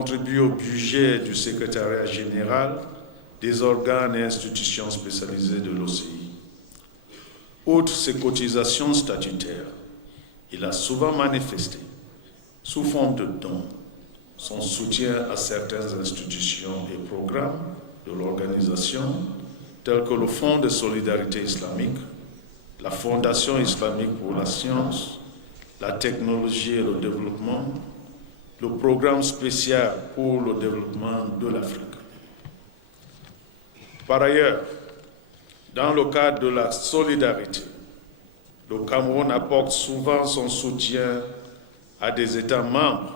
contribue au budget du secrétariat général des organes et institutions spécialisées de l'OCI. Outre ses cotisations statutaires, il a souvent manifesté, sous forme de dons, son soutien à certaines institutions et programmes de l'organisation, tels que le Fonds de solidarité islamique, la Fondation islamique pour la science, la technologie et le développement, le programme spécial pour le développement de l'Afrique. Par ailleurs, dans le cadre de la solidarité, le Cameroun apporte souvent son soutien à des États membres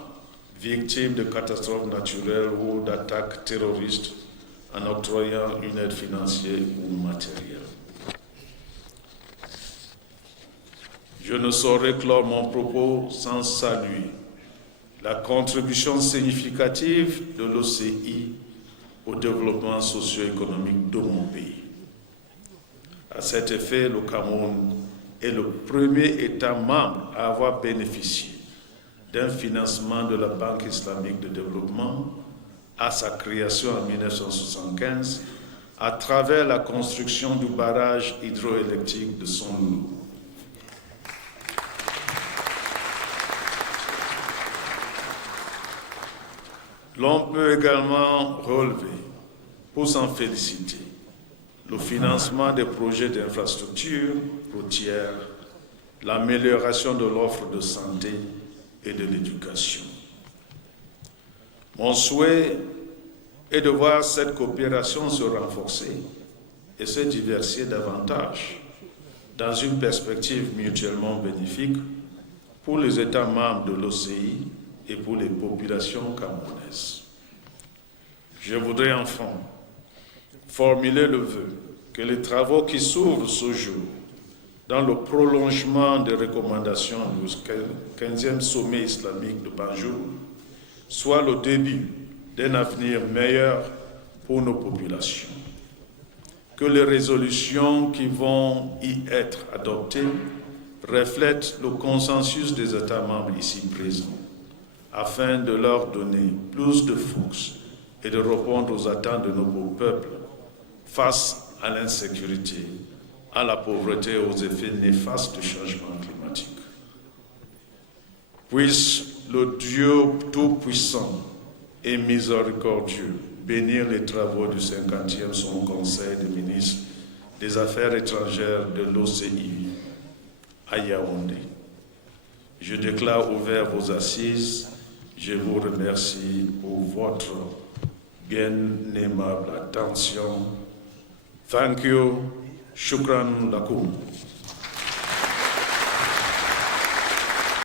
victimes de catastrophes naturelles ou d'attaques terroristes en octroyant une aide financière ou matérielle. Je ne saurais clore mon propos sans saluer la contribution significative de l'OCI au développement socio-économique de mon pays. À cet effet, le Cameroun est le premier État membre à avoir bénéficié d'un financement de la Banque islamique de développement à sa création en 1975 à travers la construction du barrage hydroélectrique de Son Loulou. L'on peut également relever, pour s'en féliciter, le financement des projets d'infrastructures routières, l'amélioration de l'offre de santé et de l'éducation. Mon souhait est de voir cette coopération se renforcer et se diversifier davantage dans une perspective mutuellement bénéfique pour les États membres de l'OCI et pour les populations camerounaises. Je voudrais enfin formuler le vœu que les travaux qui s'ouvrent ce jour dans le prolongement des recommandations du 15e sommet islamique de Banjul soient le début d'un avenir meilleur pour nos populations. Que les résolutions qui vont y être adoptées reflètent le consensus des États membres ici présents, afin de leur donner plus de force et de répondre aux attentes de nos beaux peuples face à l'insécurité, à la pauvreté et aux effets néfastes du changement climatique. Puisse le Dieu Tout-Puissant et Miséricordieux bénir les travaux du 50e Sommet Conseil des ministres des Affaires étrangères de l'OCI à Yaoundé. Je déclare ouvert vos assises. Je vous remercie pour votre bien aimable attention. Thank you. Shukran lakum.